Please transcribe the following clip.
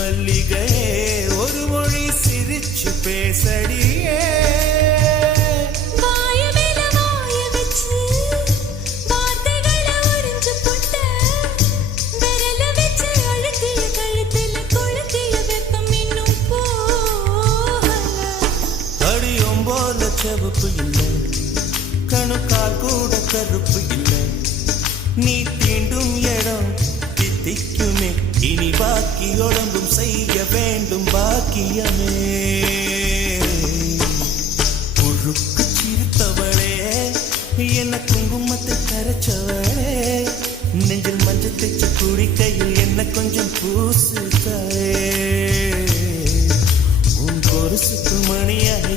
மல்லிகையே ஒரு மொழி சிரிச்சு பேசடியே செவப்பு இல்லை கணுக்கால் கூட கருப்பு இல்லை நீ தீண்டும் இடம் தித்திக்குமே இனி பாக்கி உடம்பும் செய்ய வேண்டும் பாக்கியமே குறுக்கு சிரித்தவளே என்ன குங்குமத்தை கரைச்சவளே நெஞ்சில் மஞ்சள் தைச்ச குடிக்கையில் என்ன கொஞ்சம் பூசுத்தாயே உன் கொலுசுக்கு மணியாக